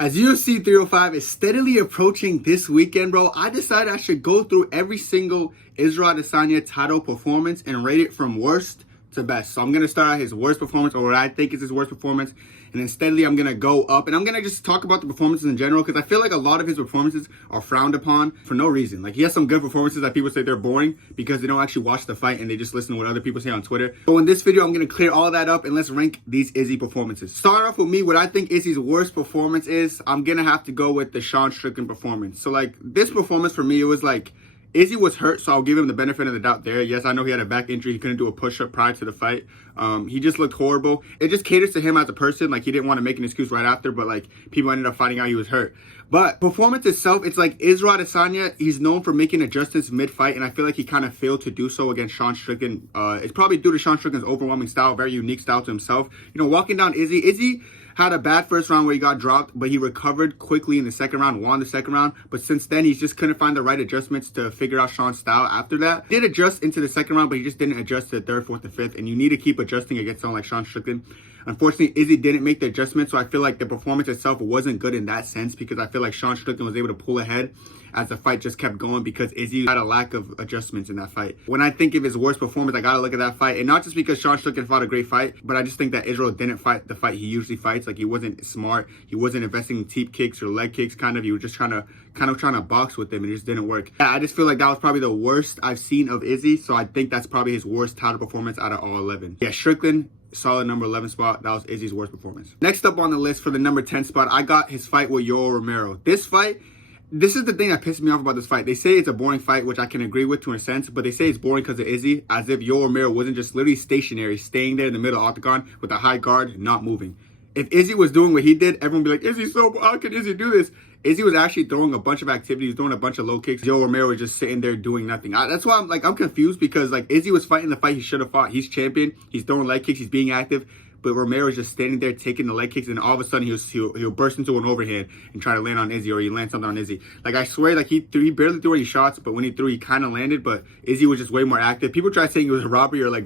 As UFC 305 is steadily approaching this weekend, bro, I decided I should go through every single Israel Adesanya title performance and rate it from worst to best. So I'm going to start out his worst performance, or what I think is his worst performance, and then steadily I'm going to go up. And I'm going to just talk about the performances in general, because I feel like a lot of his performances are frowned upon for no reason. Like, he has some good performances that people say they're boring because they don't actually watch the fight and they just listen to what other people say on Twitter. So in this video, I'm going to clear all that up and let's rank these Izzy performances. Start off with me, what I think Izzy's worst performance is, I'm going to have to go with the Sean Strickland performance. So, like, this performance for me, it was like, Izzy was hurt, so I'll give him the benefit of the doubt there. Yes, I know he had a back injury. He couldn't do a push-up prior to the fight. He just looked horrible. It just caters to him as a person. Like, he didn't want to make an excuse right after, but, like, people ended up finding out he was hurt. But performance itself, it's like Israel Adesanya, he's known for making adjustments mid-fight, and I feel like he kind of failed to do so against Sean Strickland. It's probably due to Sean Strickland's overwhelming style, very unique style to himself. You know, walking down Izzy had a bad first round where he got dropped, but he recovered quickly in the second round, won the second round. But since then, he just couldn't find the right adjustments to figure out Sean's style after that. He did adjust into the second round, but he just didn't adjust to the third, fourth, and fifth. And you need to keep adjusting against someone like Sean Strickland. Unfortunately, Izzy didn't make the adjustment, so I feel like the performance itself wasn't good in that sense, because I feel like Sean Strickland was able to pull ahead as the fight just kept going because Izzy had a lack of adjustments in that fight. When I think of his worst performance, I gotta look at that fight, and not just because Sean Strickland fought a great fight, but I just think that Israel didn't fight the fight he usually fights. Like, he wasn't smart, he wasn't investing in teep kicks or leg kicks, he was just trying to box with him, and it just didn't work. Yeah, I just feel like that was probably the worst I've seen of Izzy, so I think that's probably his worst title performance out of all 11. Yeah, Strickland, solid number 11 spot. That was Izzy's worst performance. Next up on the list for the number 10 spot, I got his fight with Yoel Romero. This is the thing that pisses me off about this fight. They say it's a boring fight, which I can agree with to a sense, but they say it's boring because of Izzy, as if Yoel Romero wasn't just literally stationary, staying there in the middle of the octagon with a high guard, not moving. If Izzy was doing what he did, everyone would be like, how can Izzy do this? Izzy was actually throwing a bunch of activities, throwing a bunch of low kicks. Yoel Romero was just sitting there doing nothing. That's why I'm confused, because like, Izzy was fighting the fight he should have fought. He's champion. He's throwing leg kicks. He's being active. But Romero is just standing there taking the leg kicks, and all of a sudden he'll burst into an overhand and try to land on Izzy, or he lands something on Izzy. Like, I swear, like, he barely threw any shots, but when he threw, he kind of landed. But Izzy was just way more active. People try saying it was a robbery, or like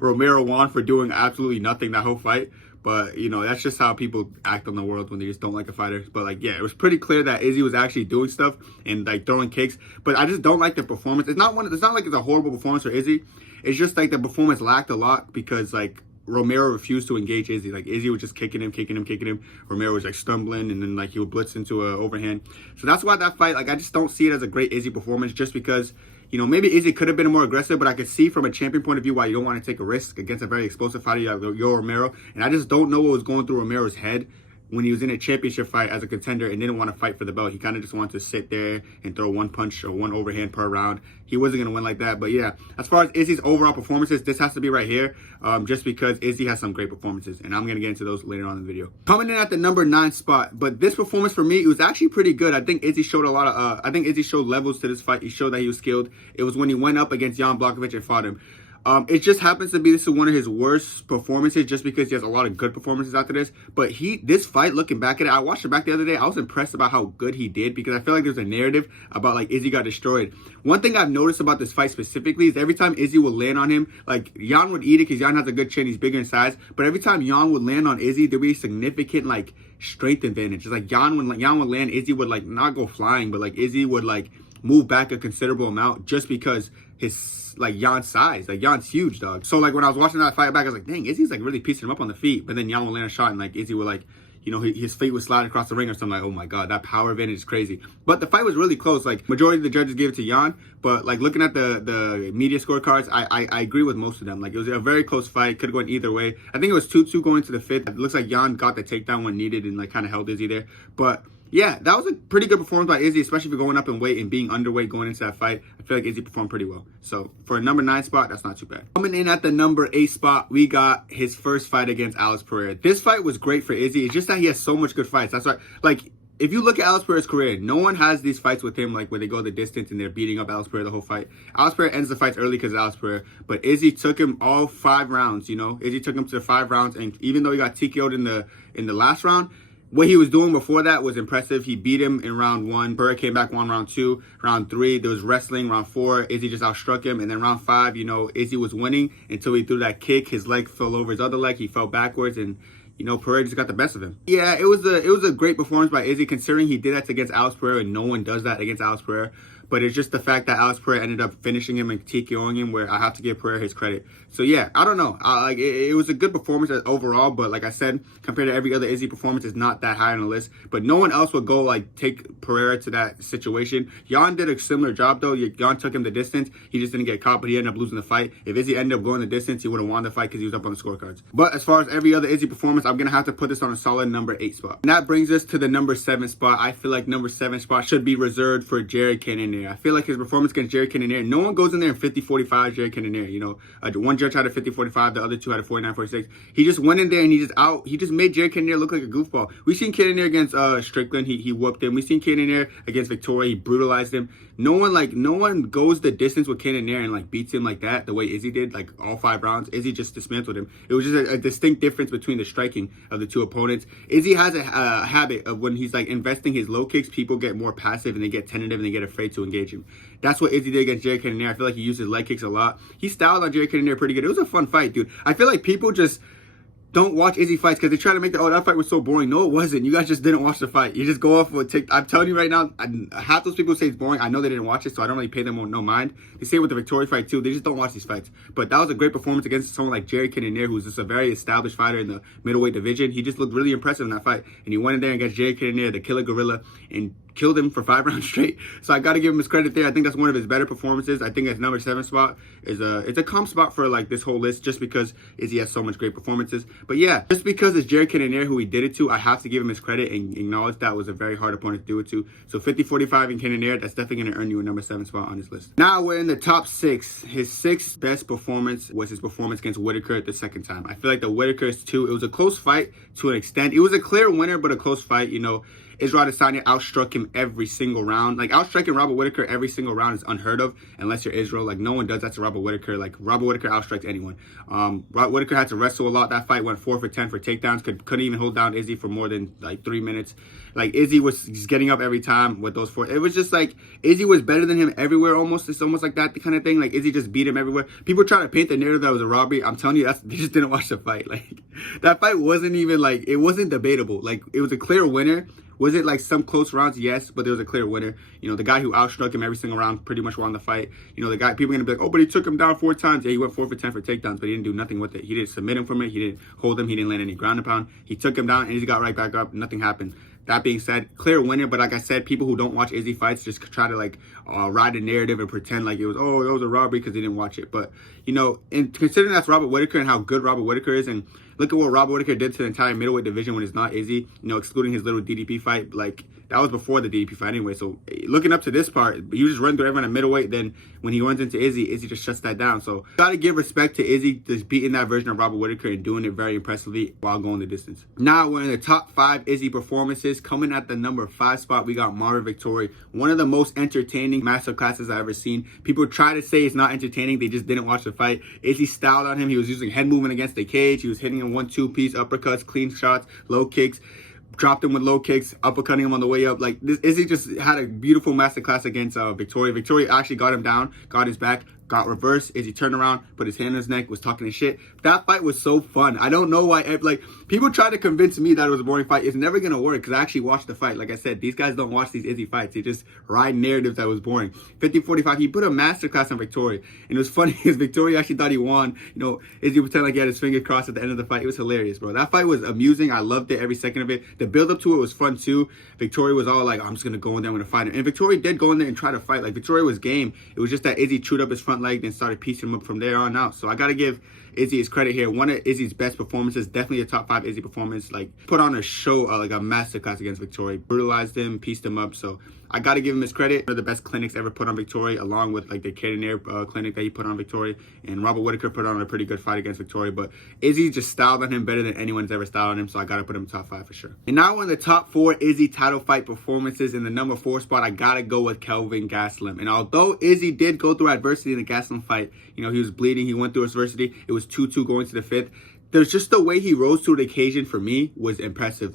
Romero won for doing absolutely nothing that whole fight. But, you know, that's just how people act on the world when they just don't like a fighter. But, like, yeah, it was pretty clear that Izzy was actually doing stuff and, like, throwing kicks. But I just don't like the performance. It's not like it's a horrible performance for Izzy. It's just, like, the performance lacked a lot because, like, Romero refused to engage Izzy. Like, Izzy was just kicking him. Romero was, like, stumbling, and then, like, he would blitz into an overhand. So that's why that fight, like, I just don't see it as a great Izzy performance, just because, you know, maybe Izzy could have been more aggressive, but I could see from a champion point of view why you don't want to take a risk against a very explosive fighter like Yoel Romero. And I just don't know what was going through Romero's head when he was in a championship fight as a contender and didn't want to fight for the belt. He kind of just wanted to sit there and throw one punch or one overhand per round. He wasn't going to win like that. But yeah, as far as Izzy's overall performances, this has to be right here, just because Izzy has some great performances, and I'm going to get into those later on in the video. Coming in at the number 9 spot, but this performance for me, it was actually pretty good. I think Izzy showed Izzy showed levels to this fight. He showed that he was skilled. It was when he went up against Jan Blachowicz and fought him. It just happens to be this is one of his worst performances, just because he has a lot of good performances after this. But this fight, looking back at it, I watched it back the other day. I was impressed about how good he did, because I feel like there's a narrative about, like, Izzy got destroyed. One thing I've noticed about this fight specifically is every time Izzy would land on him, like, Jan would eat it because Jan has a good chin. He's bigger in size. But every time Jan would land on Izzy, there'd be a significant, like, strength advantage. It's like Jan would land, Izzy would, like, not go flying, but, like, Izzy would, like, move back a considerable amount just because his, like, Jan's size. Like, Jan's huge, dog. So, like, when I was watching that fight back, I was like, dang, Izzy's, like, really piecing him up on the feet. But then Jan would land a shot, and, like, Izzy would, like, you know, his feet would slide across the ring or something. Like, oh my God, that power advantage is crazy. But the fight was really close. Like, majority of the judges gave it to Jan. But, like, looking at the media scorecards, I agree with most of them. Like, it was a very close fight. Could have gone either way. I think it was 2-2 going to the 5th. It looks like Jan got the takedown when needed and, like, kind of held Izzy there. But yeah, that was a pretty good performance by Izzy, especially for going up in weight and being underweight going into that fight. I feel like Izzy performed pretty well. So for a number 9 spot, that's not too bad. Coming in at the number 8 spot, we got his first fight against Alex Pereira. This fight was great for Izzy. It's just that he has so much good fights. That's why, like, if you look at Alex Pereira's career, no one has these fights with him, like, where they go the distance and they're beating up Alex Pereira the whole fight. Alex Pereira ends the fights early because of Alex Pereira, but Izzy took him all 5 rounds, you know? Izzy took him to 5 rounds, and even though he got TKO'd in the last round, what he was doing before that was impressive. He beat him in round 1. Pereira came back, won round 2. Round 3, there was wrestling. Round 4, Izzy just outstruck him. And then round 5, you know, Izzy was winning until he threw that kick. His leg fell over his other leg. He fell backwards, and Pereira just got the best of him. Yeah, it was a great performance by Izzy, considering he did that against Alex Pereira, and no one does that against Alex Pereira. But it's just the fact that Alex Pereira ended up finishing him and TKOing him, where I have to give Pereira his credit. So yeah, I don't know. It was a good performance overall, but like I said, compared to every other Izzy performance, it's not that high on the list. But no one else would go take Pereira to that situation. Jan did a similar job though. Jan took him the distance. He just didn't get caught, but he ended up losing the fight. If Izzy ended up going the distance, he would have won the fight because he was up on the scorecards. But as far as every other Izzy performance, I'm gonna have to put this on a solid number 8 spot. And that brings us to the number 7 spot. I feel like number 7 spot should be reserved for Jared Cannonier. I feel like his performance against Jared Cannonier, no one goes in there in 50-45 Jared Cannonier. One judge had a 50-45, the other two had a 49-46. He just went in there and he just made Jared Cannonier look like a goofball. We've seen Cannonier against Strickland, he whooped him. We've seen Cannonier against Victoria, he brutalized him. No one goes the distance with Cannonier and beats him like that, the way Izzy did, all 5 rounds. Izzy just dismantled him. It was just a distinct difference between the striking of the two opponents. Izzy has a habit of when he's investing his low kicks, people get more passive and they get tentative and they get afraid to engage him. That's what Izzy did against Jared Cannonier. I feel like he used his leg kicks a lot. He styled on Jared Cannonier pretty good. It was a fun fight, dude. I feel like people just don't watch Izzy fights because they try to make that fight was so boring. No, it wasn't. You guys just didn't watch the fight. You just go off with I'm telling you right now, half those people say it's boring. I know they didn't watch it, so I don't really pay them no mind. They say it with the Victoria fight too. They just don't watch these fights. But that was a great performance against someone like Jared Cannonier, who's just a very established fighter in the middleweight division. He just looked really impressive in that fight. And he went in there against Jared Cannonier, the killer gorilla, and killed him for 5 rounds straight. So I got to give him his credit there. I think that's one of his better performances. I think his number 7 spot is it's a calm spot for this whole list, just because Izzy has so much great performances. But yeah, just because it's Jared Cannonier who he did it to, I have to give him his credit and acknowledge that was a very hard opponent to do it to. So 50-45 in Cannonier, that's definitely going to earn you a number 7 spot on his list. Now we're in the top 6. His 6th best performance was his performance against Whitaker the second time. I feel like the Whitaker's too, it was a close fight to an extent. It was a clear winner, but a close fight. Israel Adesanya outstruck him every single round. Outstriking Robert Whitaker every single round is unheard of unless you're Israel. No one does that to Robert Whitaker. Robert Whitaker outstrikes anyone. Robert Whitaker had to wrestle a lot. That fight went 4 for 10 for takedowns. Couldn't even hold down Izzy for more than 3 minutes. Izzy was just getting up every time with those 4. It was just Izzy was better than him everywhere almost. It's almost like that kind of thing. Izzy just beat him everywhere. People try to paint the narrative that it was a robbery. I'm telling you, they just didn't watch the fight. That fight wasn't even it wasn't debatable. It was a clear winner. Was it some close rounds? Yes, but there was a clear winner. The guy who outstruck him every single round pretty much won the fight. The guy, people are going to be like, oh, but he took him down 4 times. Yeah, he went 4 for 10 for takedowns, but he didn't do nothing with it. He didn't submit him from it. He didn't hold him. He didn't land any ground and pound. He took him down and he got right back up. Nothing happened. That being said, clear winner, but like I said, people who don't watch Izzy fights just try to ride a narrative and pretend it was a robbery because they didn't watch it. But, and considering that's Robert Whitaker and how good Robert Whitaker is, and look at what Robert Whitaker did to the entire middleweight division when it's not Izzy, excluding his little DDP fight, that was before the DDP fight anyway. So looking up to this part, you just run through everyone at middleweight, then when he runs into Izzy, Izzy just shuts that down. So gotta give respect to Izzy just beating that version of Robert Whitaker and doing it very impressively while going the distance. Now we're in the top 5 Izzy performances. Coming at the number 5 spot, we got Marvin Vettori, one of the most entertaining masterclasses I've ever seen. People try to say it's not entertaining, they just didn't watch the fight. Izzy styled on him. He was using head movement against the cage. He was hitting him 1-2 piece uppercuts, clean shots, low kicks. Dropped him with low kicks, uppercutting him on the way up. Izzy just had a beautiful masterclass against Victoria. Victoria actually got him down, got his back, got reversed. Izzy turned around, put his hand on his neck, was talking his shit. That fight was so fun. I don't know why, people try to convince me that it was a boring fight. It's never going to work because I actually watched the fight. Like I said, these guys don't watch these Izzy fights. They just ride narratives that was boring. 50-45, he put a masterclass on Victoria. And it was funny because Victoria actually thought he won. Izzy pretended like he had his fingers crossed at the end of the fight. It was hilarious, bro. That fight was amusing. I loved it, every second of it. The build up to it was fun too. Victoria was all I'm just going to go in there, I'm going to fight him. And Victoria did go in there and try to fight. Victoria was game. It was just that Izzy chewed up his front leg and started piecing him up from there on out. So I got to give Izzy his credit here. One of Izzy's best performances, definitely a top 5 Izzy performance. Put on a show, a masterclass against Victoria. Brutalized him, pieced him up. So I got to give him his credit. One of the best clinics ever put on Victoria, along with the Cannonier clinic that he put on Victoria. And Robert Whitaker put on a pretty good fight against Victoria. But Izzy just styled on him better than anyone's ever styled on him. So I got to put him in top 5 for sure. And now we're in the top 4 Izzy title fight performances. In the number 4 spot, I got to go with Kelvin Gastelum. And although Izzy did go through adversity in the Gastelum fight, he was bleeding, he went through adversity. It was 2-2 going to the 5th. There's just the way he rose to the occasion for me was impressive.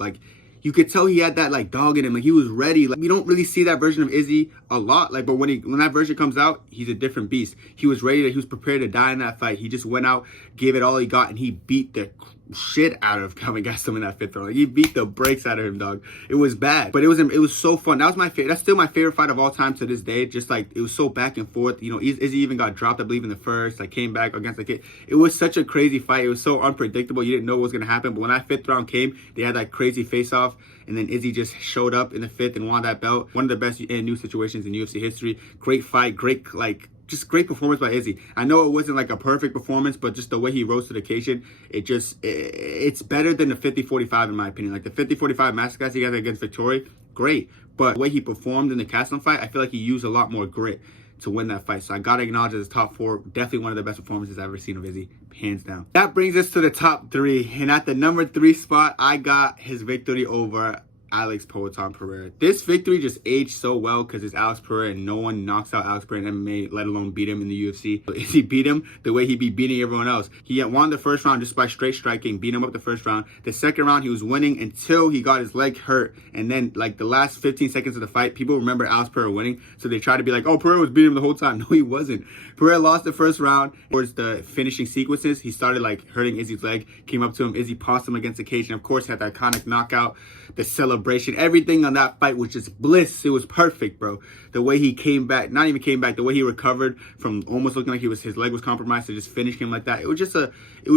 You could tell he had that dog in him. He was ready. We don't really see that version of Izzy a lot. But when that version comes out, he's a different beast. He was ready. He was prepared to die in that fight. He just went out, gave it all he got, and he beat the shit out of Calvin Gastelum in that 5th round. Like, he beat the brakes out of him, dog. It was bad, but it was so fun. That was my favorite. That's still my favorite fight of all time to this day. Just like, it was so back and forth. You know, Izzy even got dropped, I believe, in the first. Like, came back against the kid. It was such a crazy fight. It was so unpredictable. You didn't know what was gonna happen. But when that 5th round came, they had that crazy face-off, and then Izzy just showed up in the 5th and won that belt. One of the best new situations in UFC history. Great fight. Great, just great performance by Izzy. I know it wasn't like a perfect performance, but just the way he rose to the occasion, it's better than the 50-45 in my opinion. Like the 50-45 masterclass he got against Vettori, great. But the way he performed in the Gastelum fight, I feel like he used a lot more grit to win that fight. So I gotta acknowledge his top 4. Definitely one of the best performances I've ever seen of Izzy, hands down. That brings us to the top 3. And at the number 3 spot, I got his victory over Alex Poatan Pereira. This victory just aged so well because it's Alex Pereira and no one knocks out Alex Pereira in MMA, let alone beat him in the UFC. But Izzy beat him the way he'd be beating everyone else. He won the first round just by straight striking, beat him up the first round. The second round, he was winning until he got his leg hurt. And then, like, the last 15 seconds of the fight, people remember Alex Pereira winning. So they tried to be like, oh, Pereira was beating him the whole time. No, he wasn't. Pereira lost the first round. Towards the finishing sequences, he started, like, hurting Izzy's leg. Came up to him. Izzy passed him against the cage. And, of course, had that iconic knockout, the celebration, everything on that fight was just bliss. It was perfect, bro. The way he came back, not even came back, the way he recovered from almost looking like his leg was compromised to just finish him like that. It was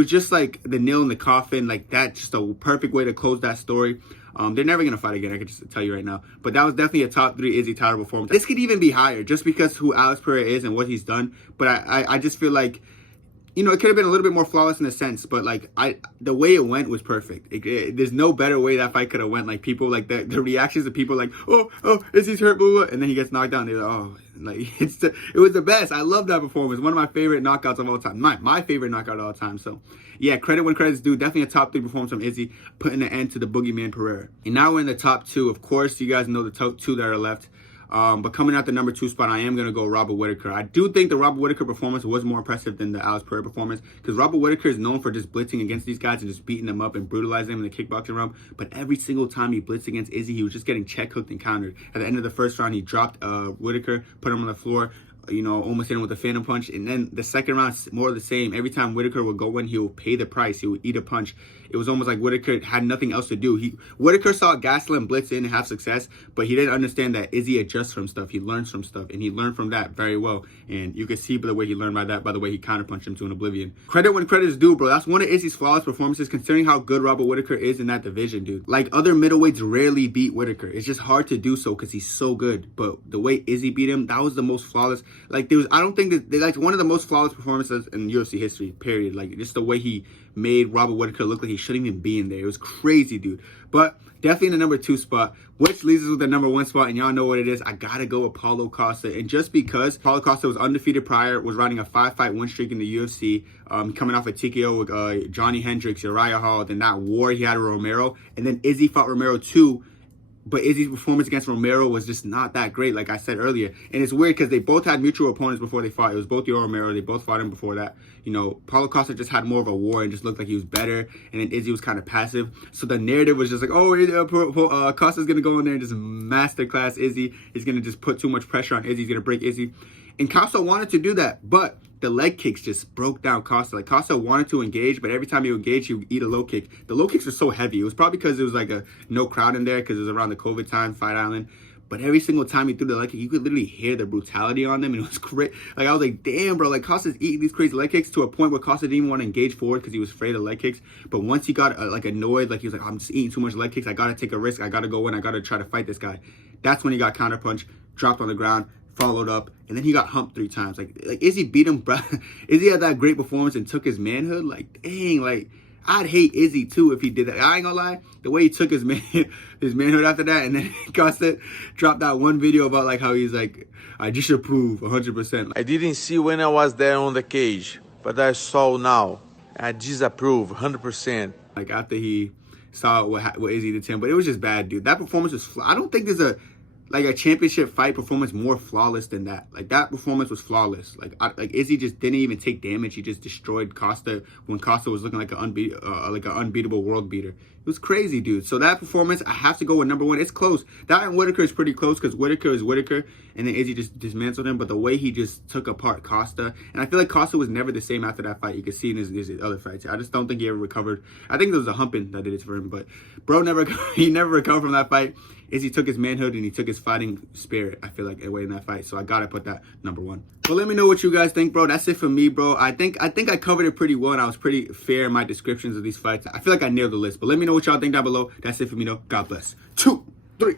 just like the nail in the coffin, like that, just a perfect way to close that story. They're never gonna fight again, I can just tell you right now. But that was definitely a top 3 Izzy title performance. This could even be higher just because who Alex Pereira is and what he's done. But I just feel like, you know, it could have been a little bit more flawless in a sense, but like the way it went was perfect. There's no better way that fight could have went. Like people, like the reactions of people, like oh, Izzy's hurt, blah, blah, and then he gets knocked down. They're like, oh, like it was the best. I love that performance. One of my favorite knockouts of all time. My favorite knockout of all time. So yeah, credit when credit's due. Definitely a top 3 performance from Izzy, putting an end to the Boogeyman Pereira. And now we're in the top 2. Of course, you guys know the top 2 that are left. But coming out the number 2 spot, I am going to go Robert Whittaker. I do think the Robert Whittaker performance was more impressive than the Alex Pereira performance because Robert Whittaker is known for just blitzing against these guys and just beating them up and brutalizing them in the kickboxing realm. But every single time he blitzed against Izzy, he was just getting check hooked and countered. At the end of the first round, he dropped Whittaker, put him on the floor, you know, almost hit him with a phantom punch. And then the second round, more of the same. Every time Whittaker would go in, he would pay the price. He would eat a punch. It was almost like Whittaker had nothing else to do. Whittaker saw Gastelum blitz in and have success, but he didn't understand that Izzy adjusts from stuff. He learns from stuff, and he learned from that very well. And you can see by the way he learned by the way he counterpunched him to an oblivion. Credit when credit is due, bro. That's one of Izzy's flawless performances, considering how good Robert Whittaker is in that division, dude. Like, other middleweights rarely beat Whittaker. It's just hard to do so because he's so good. But the way Izzy beat him, that was the most flawless. Like, I don't think that like one of the most flawless performances in UFC history, period. Like, just the way he made Robert Whittaker look like he shouldn't even be in there. It was crazy, dude. But definitely in the number 2 spot, which leaves us with the number 1 spot, and y'all know what it is. I gotta go with Paulo Costa. And just because Paulo Costa was undefeated prior, was riding a 5-fight win streak in the UFC, coming off a TKO with Johnny Hendricks, Uriah Hall, then that war he had with Romero, and then Izzy fought Romero too. But Izzy's performance against Romero was just not that great, like I said earlier. And it's weird because they both had mutual opponents before they fought. It was both Yoel Romero. They both fought him before that. You know, Paulo Costa just had more of a war and just looked like he was better. And then Izzy was kind of passive. So the narrative was just like, oh, Costa's going to go in there and just masterclass Izzy. He's going to just put too much pressure on Izzy. He's going to break Izzy. And Costa wanted to do that, but the leg kicks just broke down Costa. Like, Costa wanted to engage, but every time he would engage, he would eat a low kick. The low kicks were so heavy. It was probably because it was like no crowd in there because it was around the COVID time, Fight Island. But every single time he threw the leg kick, you could literally hear the brutality on them, and it was great. Like, I was like, damn, bro, like, Costa's eating these crazy leg kicks to a point where Costa didn't even want to engage forward because he was afraid of leg kicks. But once he got, like, annoyed, like, he was like, I'm just eating too much leg kicks. I got to take a risk. I got to go in. I got to try to fight this guy. That's when he got counterpunched, dropped on the ground, followed up, and then he got humped 3 times. Like Izzy beat him, bro. Izzy had that great performance and took his manhood. Like, dang, like, I'd hate Izzy too if he did that. I ain't gonna lie, the way he took his manhood after that, and then Costa dropped that one video about like how he's like, I just approve 100%. I didn't see when I was there on the cage, but I saw now. I disapprove 100%. Like, after he saw what Izzy did to him, but it was just bad, dude. That performance was, I don't think there's a championship fight performance more flawless than that. Like, that performance was flawless. Like Izzy just didn't even take damage. He just destroyed Costa when Costa was looking like an unbeatable world beater. It was crazy, dude. So that performance, I have to go with number one. It's close. That and Whitaker is pretty close because Whitaker is Whitaker, and then Izzy just dismantled him. But the way he just took apart Costa, and I feel like Costa was never the same after that fight. You can see in his other fights. I just don't think he ever recovered. I think there was a humping that did it for him, but bro never recovered from that fight. Izzy took his manhood and he took his fighting spirit, I feel like, away in that fight. So I gotta put that number one. But let me know what you guys think, bro. That's it for me, bro. I think I covered it pretty well, and I was pretty fair in my descriptions of these fights. I feel like I nailed the list. But let me know what y'all think down below. That's it for me, though. God bless. 2, 3.